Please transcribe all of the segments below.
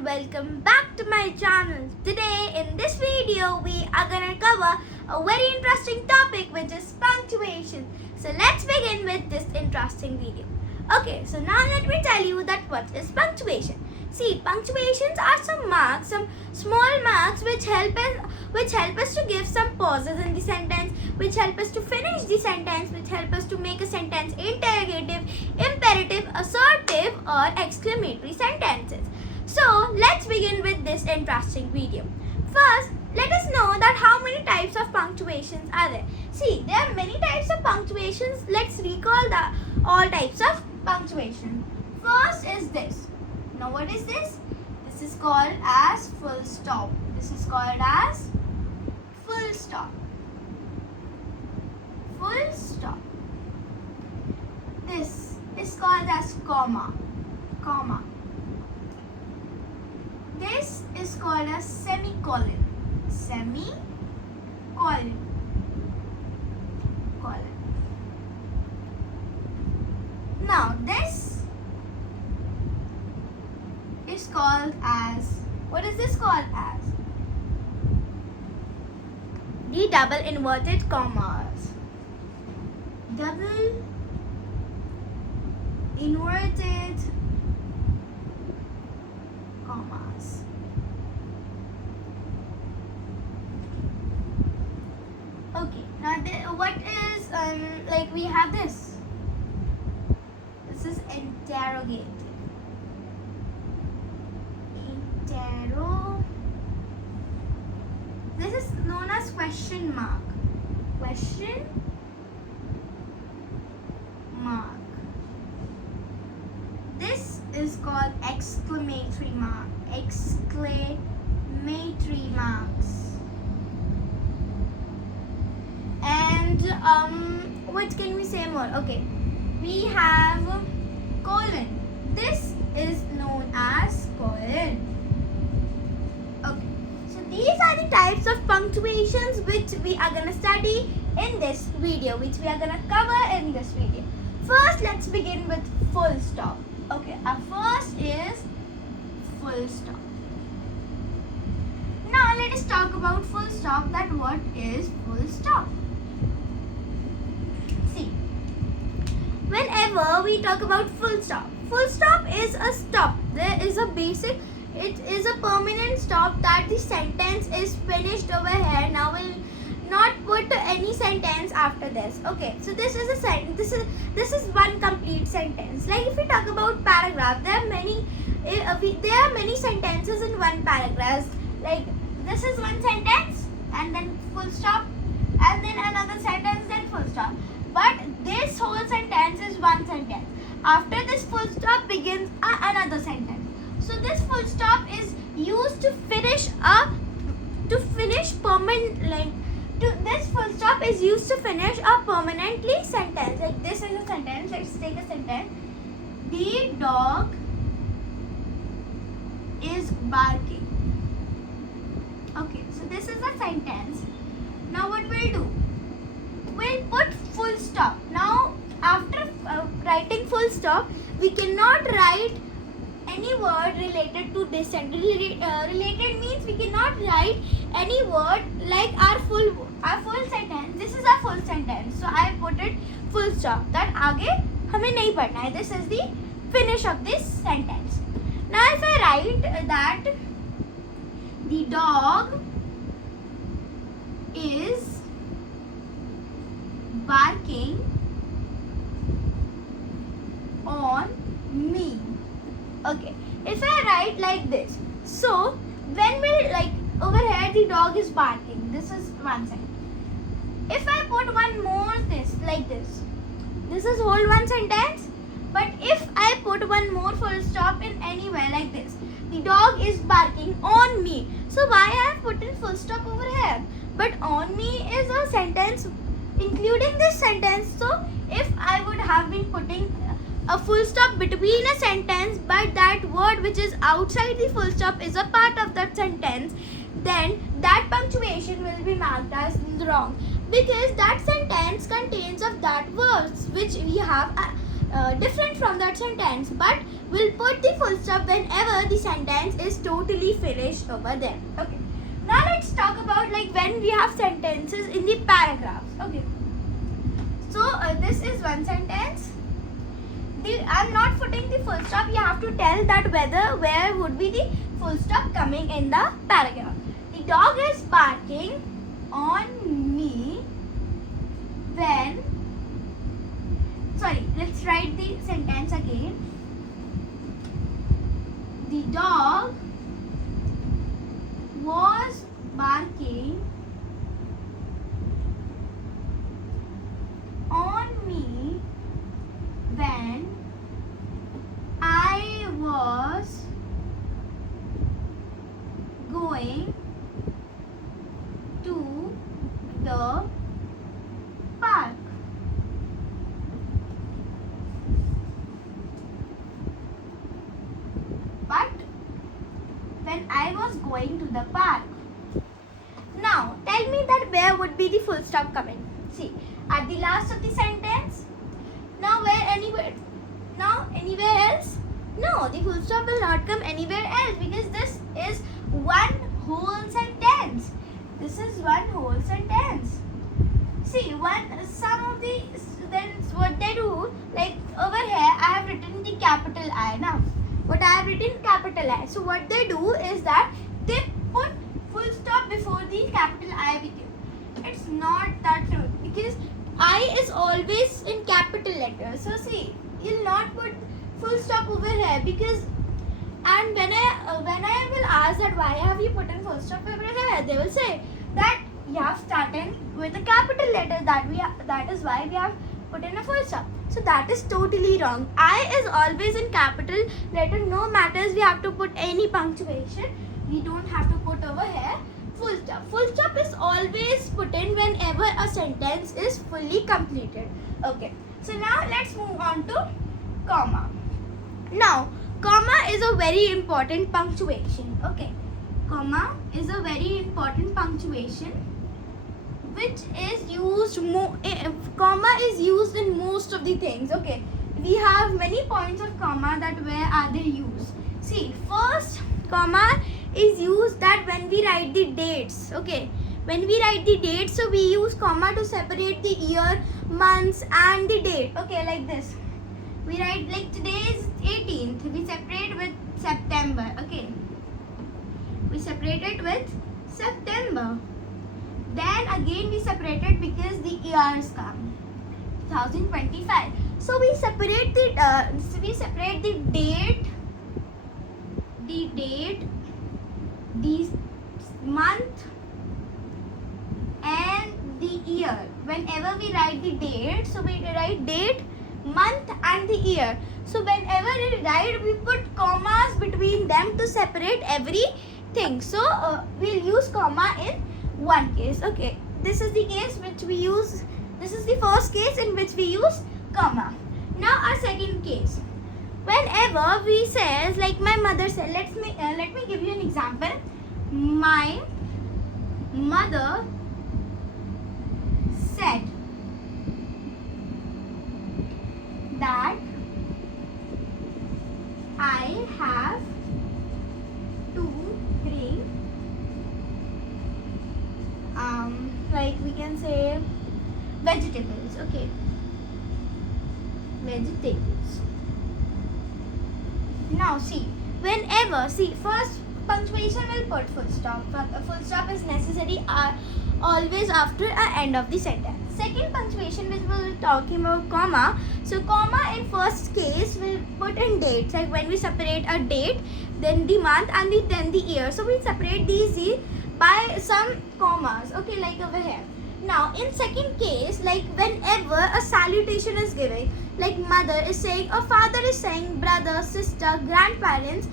and welcome back to my channel. Today in this video we are gonna cover a very interesting topic, which is punctuation. So let's begin with this interesting video. Okay, so now let me tell you that what is punctuation. See, punctuations are some marks, some small marks which help us to give some pauses in the sentence, which help us to finish the sentence, which help us to make a sentence interrogative, imperative, assertive or exclamatory sentences. So let's begin with this interesting video. First, let us know that how many types of punctuations are there. See, there are many types of punctuations. Let's recall all types of punctuation. First is this. Now what is this? This is called as full stop. This is called as full stop. Full stop. This is called as comma. Comma. This is called as semicolon. Semicolon. Colon. Now this is called as, what is this called as? The double inverted commas. Double inverted commas. Okay, now what is like we have this. This is interrogative. This is known as question mark. Question mark. This is called exclamatory mark. Exclamatory marks. And what can we say more? Okay, we have colon. This is known as colon. Okay, so these are the types of punctuations which we are gonna study in this video, which we are gonna cover in this video. First, let's begin with full stop. Okay, our first is full stop. Now let us talk about full stop. That what is full stop? See, whenever we talk about full stop is a stop. There is a basic, it is a permanent stop that the sentence is finished over here. Now we'll not put any sentence after this. Okay, so this is a sentence. This is one complete sentence. Like if we talk about paragraph, there are many sentences in one paragraph. Like this is one sentence and then full stop, and then another sentence, then full stop. But this whole sentence is one sentence. After this full stop begins another sentence. So this full stop is used to finish this full stop is used to finish a permanently sentence. Like this is a sentence. Let's take a sentence. The dog is barking. Okay, so this is a sentence. Now what we'll do? We'll put full stop. Now after writing full stop, we cannot write any word related to this sentence. Related means we cannot write any word like our full sentence. This is our full sentence. So I put it full stop. That आगे हमें नहीं पढ़ना है. This is the finish of this sentence. Now if I write that the dog is barking on me. Okay, if I write like this, so when we like over here the dog is barking, this is one sentence. If I put one more this like this is whole one sentence. But if I put one more full stop in anywhere like this, the dog is barking on me. So why I have put in full stop over here? But on me is a sentence including this sentence. So if I would have been putting a full stop between a sentence, but that word which is outside the full stop is a part of that sentence, then that punctuation will be marked as wrong, because that sentence contains of that words which we have different from that sentence, but we'll put the full stop whenever the sentence is totally finished over there. Okay. Now let's talk about like when we have sentences in the paragraphs. Okay. So this is one sentence. I'm not putting the full stop. You have to tell that where would be the full stop coming in the paragraph. The dog is barking on me when. Sorry, let's write the sentence again. The dog was barking on me when I was going to the park. But when I was going to the park. Now, tell me that where would be the full stop coming? See, at the last of the sentence. Now, anywhere else? No, the full stop will not come anywhere else because this is one whole sentence. This is one whole sentence. See, some of the students, what they do, like over here, I have written the capital I now. But I have written capital I. So what they do is that they put full stop before the capital I became. It's not that true because I is always in capital letters. So see, you'll not put full stop over here because, and when I will ask that why have you put in full stop over here, they will say that you have started with a capital letter, that is why we have put in a full stop. So that is totally wrong. I is always in capital letter. No matters we have to put any punctuation. We don't have to put over here full stop. Full stop is always put in whenever a sentence is fully completed. Okay. So now let's move on to comma. Now, comma is a very important punctuation. Okay. Comma is a very important punctuation which is used comma is used in most of the things. Okay, we have many points of comma that where are they used. See, first comma is used that when we write the dates. Okay, when we write the dates, so we use comma to separate the year, months and the date. Okay, like this we write like today is 18th, we separate with September. Okay, we separate it with September. Then again we separated because the years come 2025. So we separate the date, the month and the year. Whenever we write the date, so we write date, month and the year. So whenever we write, we put commas between them to separate everything. So we'll use comma in one case. Okay, this is the case which we use. This is the first case in which we use comma. Now our second case. Whenever we says like my mother said, let me give you an example. My mother said that I have to bring like we can say vegetables. Okay, vegetables. Now see, first punctuation will put full stop. Full stop is necessary always after a end of the sentence. Second punctuation which we were talking about comma. So comma in first case will put in dates, like when we separate a date, then the month and then the year. So we separate these by some commas. Okay, like over here. Now in second case, like whenever a salutation is given, like mother is saying or father is saying, brother, sister, grandparents,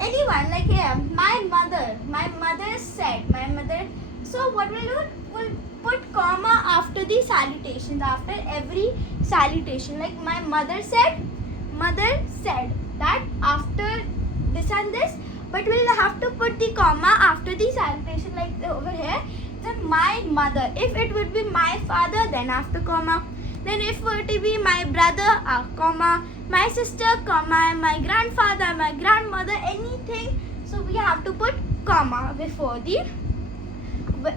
anyone, like here, my mother said, my mother. So what we'll do, we'll put comma after the salutations, after every salutation. Like my mother said that after this and this, but we'll have to put the comma after the salutation, like over here. Then my mother. If it would be my father, then after comma. Then if were to be my brother, comma, my sister, comma, my grandfather, my grandmother, anything, so we have to put comma before the,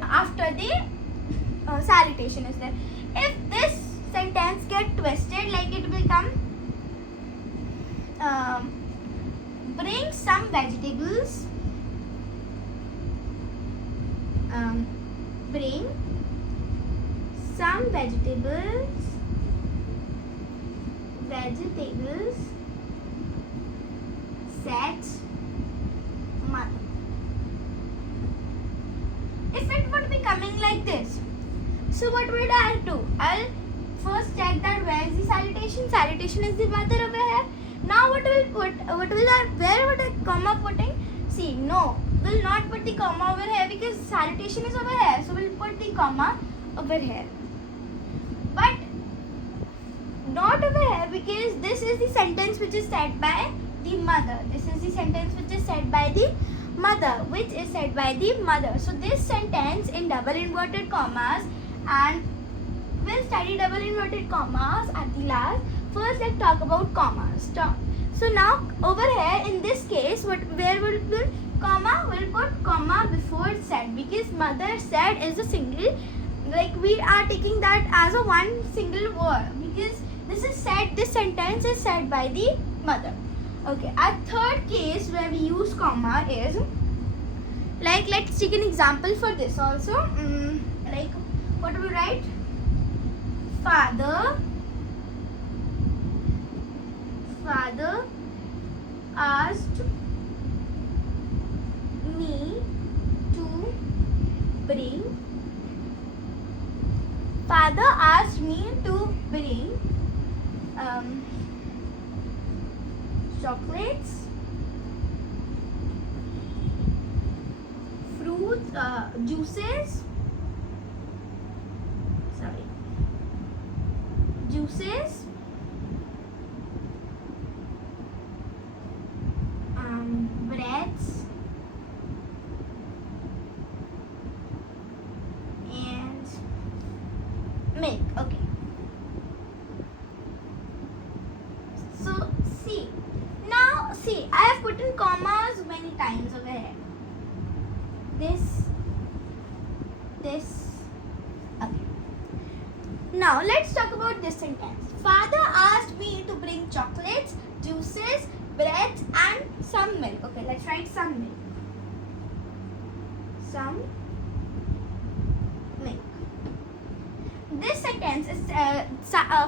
after the salutation is there. If this sentence get twisted, like it will come, bring some vegetables, bring some vegetables, said mother. If it would be coming like this, so what would I do? I'll first check that where is the salutation. Salutation is the mother over here. Now what will put? Where would I comma putting? See, no, we'll not put the comma over here because salutation is over here. So we'll put the comma over here, but not over here because this is the sentence which is said by the mother. This is the sentence which is said by the mother, which is said by the mother. So this sentence in double inverted commas, and we'll study double inverted commas at the last. First, let's talk about commas. So now over here in this case, where will we comma? We'll put comma before said because mother said is a single. Like we are taking that as a one single word because this is said. This sentence is said by the mother. Okay. A third case where we use comma is like, let's take an example for this also. Like what do we write? Father asked me to bring. Father asked me to bring chocolates, fruits, juices, breads, and milk. Okay. So see, I have put in commas many times over here. This. Okay. Now let's talk about this sentence. Father asked me to bring chocolates, juices, breads, and some milk. Okay, let's write some milk. Some milk. This sentence is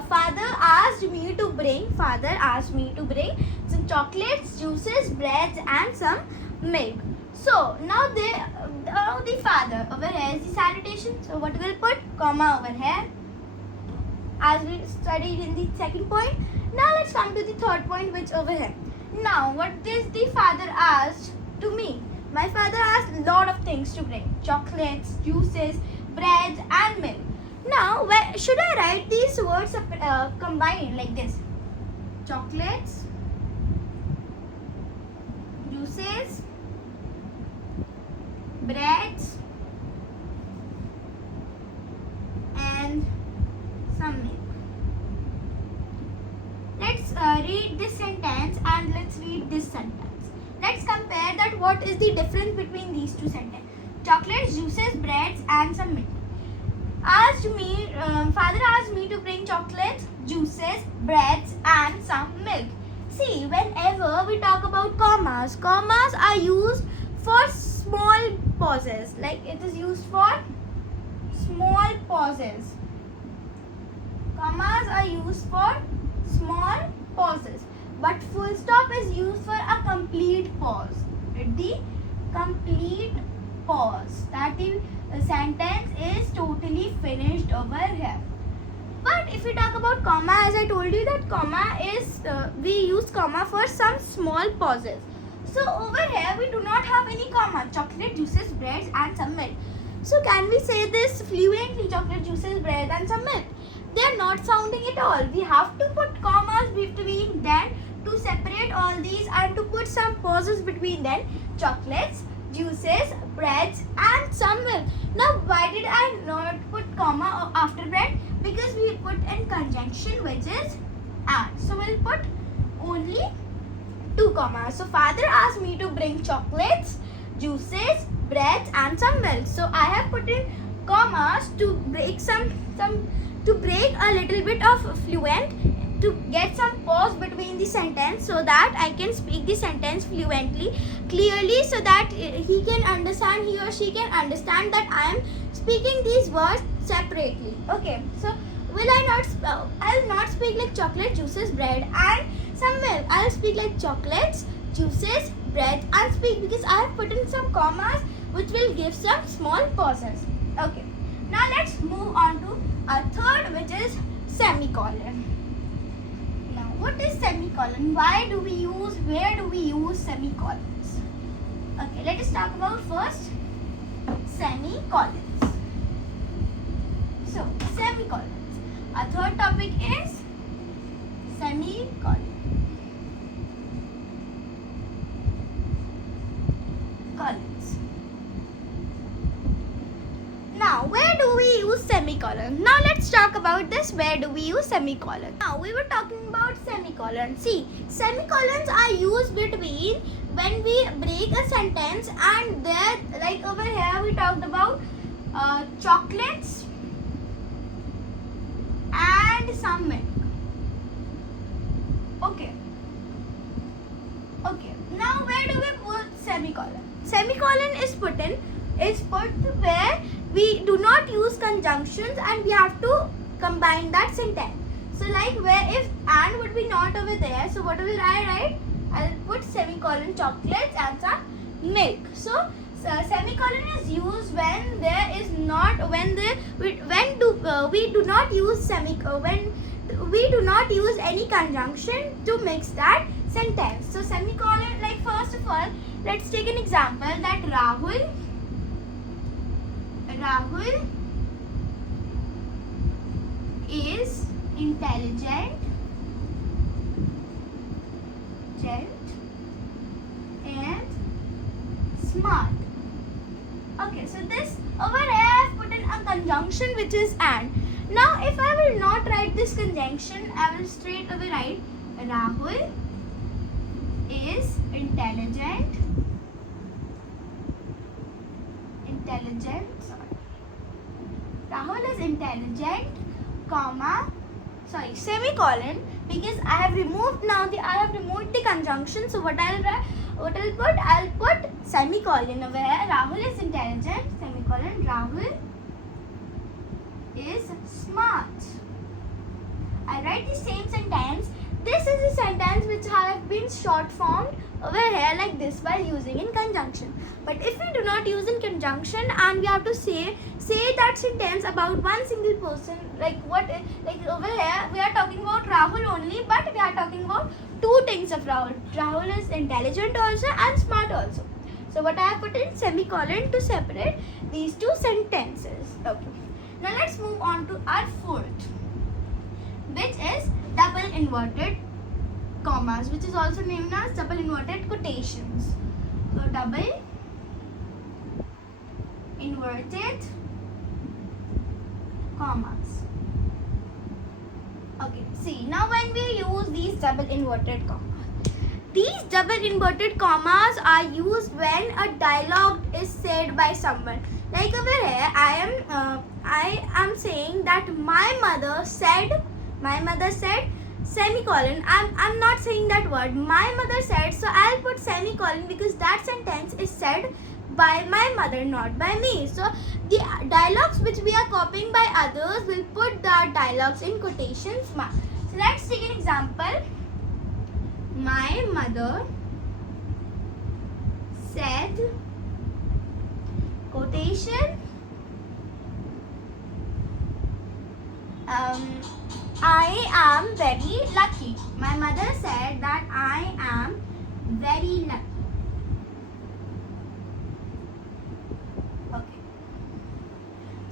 father asked me to bring some chocolates, juices, breads, and some milk. So now the father over here is the salutation. So what we'll put? Comma over here, as we studied in the second point. Now let's come to the third point, which over here. Now what is the father asked to me? My father asked a lot of things to bring: chocolates, juices, breads, and milk. Now where should I write these words combined like this? Chocolates, juices, breads, and some milk. Let's read this sentence and let's read this sentence. Let's compare that what is the difference between these two sentences. Chocolates, juices, breads, and some milk. Father asked me to bring chocolates, juices, breads, and some milk. See, whenever we talk about commas are used for small pauses. Like it is used for small pauses. Commas are used for small pauses. But full stop is used for a complete pause. The complete pause. That the sentence is totally finished over here. But if we talk about comma, as I told you that comma is, we use comma for some small pauses. So over here we do not have any comma. Chocolate, juices, breads, and some milk. So can we say this fluently? Chocolate, juices, bread, and some milk. They are not sounding at all. We have to put commas between them to separate all these and to put some pauses between them. Chocolates, juices, breads and some milk. Now why did I not put comma after bread? Because we put in conjunction which is and. So we'll put only 2 commas. So father asked me to bring chocolates, juices, breads and some milk. So I have put in commas to break to break a little bit of fluent, to get some pause between the sentence so that I can speak the sentence fluently, clearly, so that he or she can understand that I am speaking these words separately. Okay, so I will not speak like chocolate, juices, bread and some milk. I will speak like chocolates, juices, bread and speak, because I have put in some commas which will give some small pauses. Okay, now let's move on to our third, which is semicolon. Now what is semicolon? Where do we use semicolons? Okay, let us talk about first semicolons. So semicolons. Our third topic is semicolon. Colons. Now, where do we use semicolon? Now let's talk about this. Where do we use semicolon? Now we were talking about semicolon. See, semicolons are used between when we break a sentence, and there, like over here, we talked about chocolates and some milk. Okay. Now where do we put semicolon? Semicolon is put where we do not use conjunctions and we have to combine that sentence. So like where if and would be not over there, so what will I write? I'll put semicolon chocolates and some milk. So semicolon is used when there is not we do not use when we do not use any conjunction to mix that sentence. So semicolon, like first of all, let's take an example that Rahul is intelligent and smart. Okay, so this over here I have put in a conjunction which is and. Now if I will not write this conjunction, I will straight away write Rahul is intelligent, Rahul is intelligent, semicolon, because I have removed the conjunction. So what I'll put semicolon over here. Rahul is intelligent, semicolon, Rahul is smart. I write the same sentence. This is a sentence which have been short formed over here like this while using in conjunction. But if we do not use in conjunction and we have to say that sentence about one single person, like over here we are talking about Rahul only, but we are talking about two things of Rahul. Rahul is intelligent also and smart also. So what I have put in semicolon to separate these two sentences. Okay. Now let's move on to our fourth, which is double inverted commas, which is also named as double inverted quotations. So double inverted commas. Okay, see, now when we use these double inverted commas are used when a dialogue is said by someone. Like over here, I am saying that my mother said, semicolon. I'm not saying that word. My mother said, so I'll put semicolon because that sentence is said by my mother, not by me. So the dialogues which we are copying by others will put the dialogues in quotations marks. So let's take an example. My mother said, quotation, I am very lucky. My mother said that I am very lucky. Okay.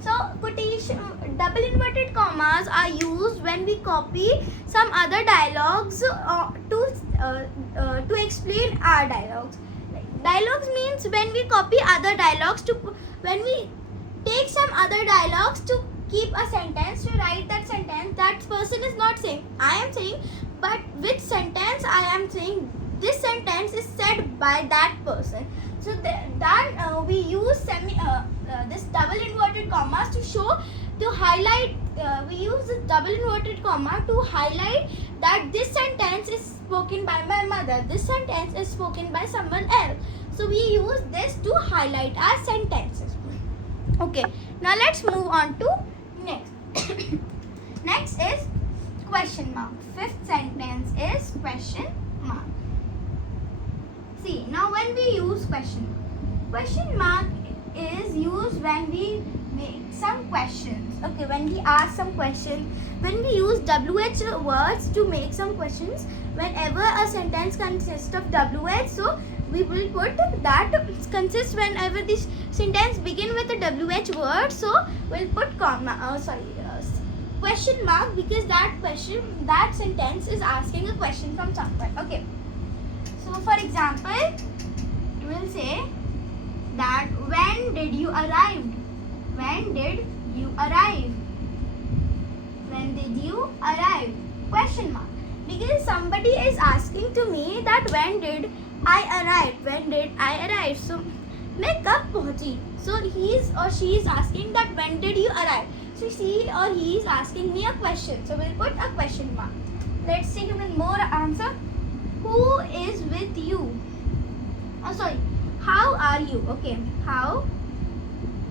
So quotation, double inverted commas are used when we copy some other dialogues to explain our dialogues. Like Dialogues means when we copy other dialogues when we take some other dialogues to keep a sentence, to write that sentence. That person is not saying, I am saying, but which sentence I am saying, this sentence is said by that person. So we use this double inverted commas to highlight. We use this double inverted comma to highlight that this sentence is spoken by my mother, this sentence is spoken by someone else. So we use this to highlight our sentences. Okay, now let's move on to next. Next is question mark. Fifth sentence is question mark. See, now when we use question mark is used when we make some questions. Okay, when we ask some questions, when we use WH words to make some questions, whenever a sentence consists of WH, so we will put that consists whenever this sentence begin with a WH word, so we'll put question mark, because that sentence is asking a question from someone. Okay, so for example, we'll say that when did you arrive? When did you arrive? When did you arrive? Question mark. Because somebody is asking to me that when did I arrive? When did I arrive? So, मैं कब पहुंची? So he or she is asking that when did you arrive? So she or he is asking me a question. So we'll put a question mark. Let's see one more answer. Who is with you? Oh, sorry. How are you? Okay. How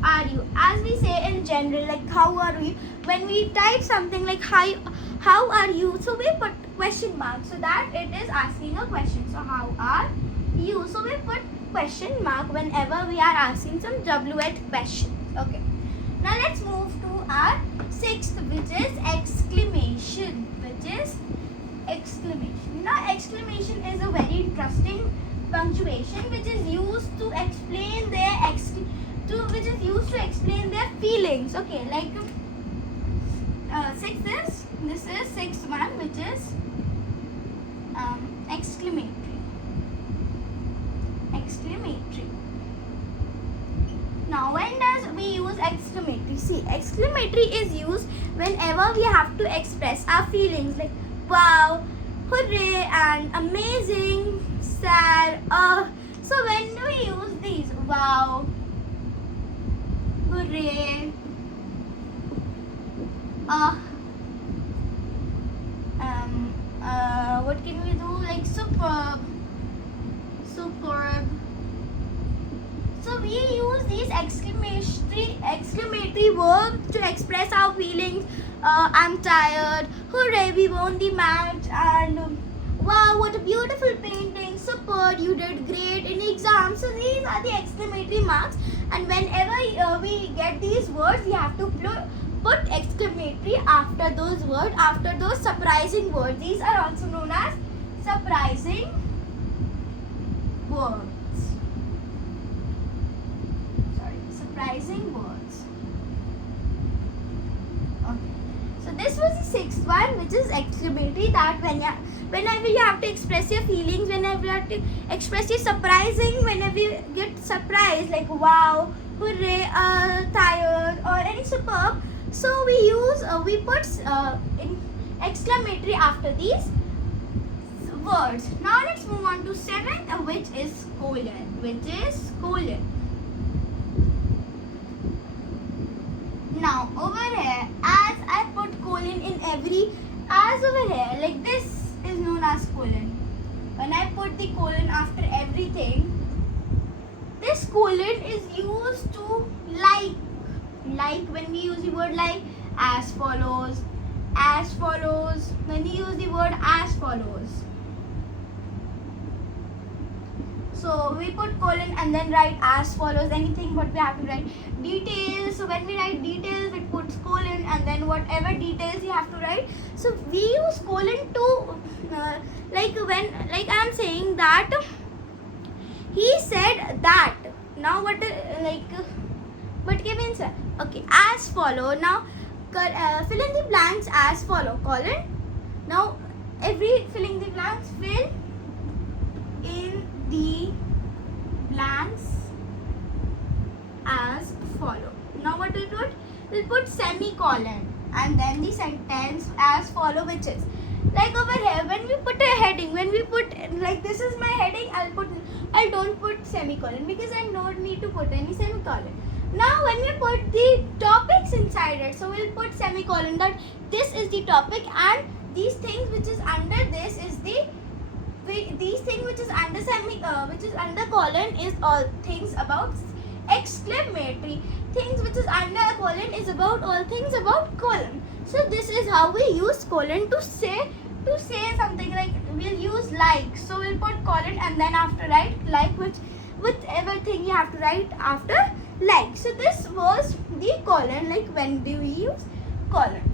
are you? As we say in general, like how are you? When we type something like how are you? So we put question mark so that it is asking a question. So how are you? So we put question mark whenever we are asking some WH question. Okay. Now let's move to our sixth, which is exclamation. Now exclamation is a very interesting punctuation which is used to explain their feelings. Okay, like this is sixth one, which is exclamatory. Now when does we use exclamatory? See, exclamatory is used whenever we have to express our feelings, like wow, hooray, and amazing, sad. So when do we use these? Wow, hooray, what can we do? Like superb. So we use these exclamatory verbs to express our feelings. I'm tired. Hooray, we won the match. And wow, what a beautiful painting. Superb, you did great in exam. So these are the exclamatory marks. And whenever we get these words, we have to put exclamatory after those words, after those surprising words. These are also known as surprising words. Surprising words. Okay. So this was the sixth one, which is exclamatory. That whenever you have to express your feelings, whenever you have to express your surprising, whenever you get surprised, like wow, hooray, tired, or any superb. So we put in exclamatory after these words. Now let's move on to seventh, which is colon. Now over here, as I put colon in as over here, like this is known as colon. When I put the colon after everything, this colon is used to like when we use the word like, as follows, when we use the word as follows. So we put colon and then write as follows, anything what we have to write. Details, so when we write details, it puts colon, and then whatever details you have to write. So we use colon to, like I am saying that he said that. Now what give answer? Okay, as follow. Now fill in the blanks as follow. Colon. Now every filling the blanks, fill in the we'll put semicolon and then the sentence as follow, which is like over here when we put a heading, when we put like this is my heading, I don't put semicolon because I don't need to put any semicolon. Now when we put the topics inside it, so we'll put semicolon that this is the topic and these things which is under this is these things which is under which is under colon is all things about exclamatory. Things which is under a colon is about all things about colon. So this is how we use colon to say something, like we'll use like. So we'll put colon and then after write like, which with everything you have to write after like. So this was the colon, like when do we use colon.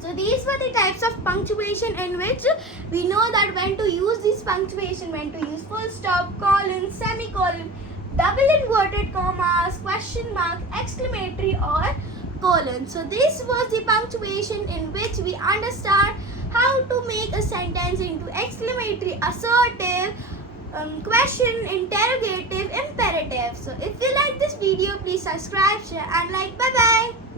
So these were the types of punctuation in which we know that when to use this punctuation, when to use full stop, colon, semicolon, double inverted commas, question mark, exclamatory or colon. So this was the punctuation in which we understand how to make a sentence into exclamatory, assertive, question, interrogative, imperative. So if you like this video, please subscribe, share and like. Bye bye.